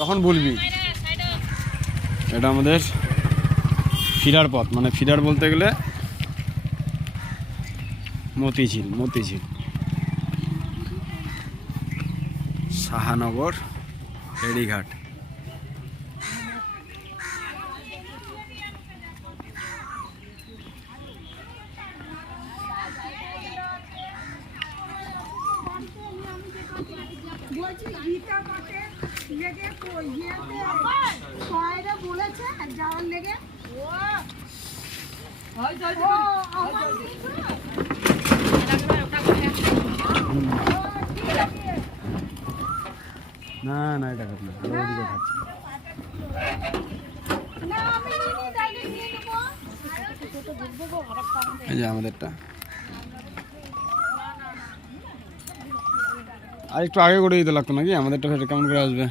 তখন বলবি। এটা আমাদের ফিরার পথ মানে ফিরার বলতে গেলে মতিঝিল মতিঝিল। শাহানগর ফেরিঘাট বলছি, গীতা মাঠে ইয়েতে বলেছে যাওয়ার লেগে ও না না এটা খাট না। ওদিকে খাচ্ছি এই যে আমাদেরটা। আর একটু আগে করে দিতে লাগতো নাকি? আমাদেরটা সেটা কেমন করে আসবে?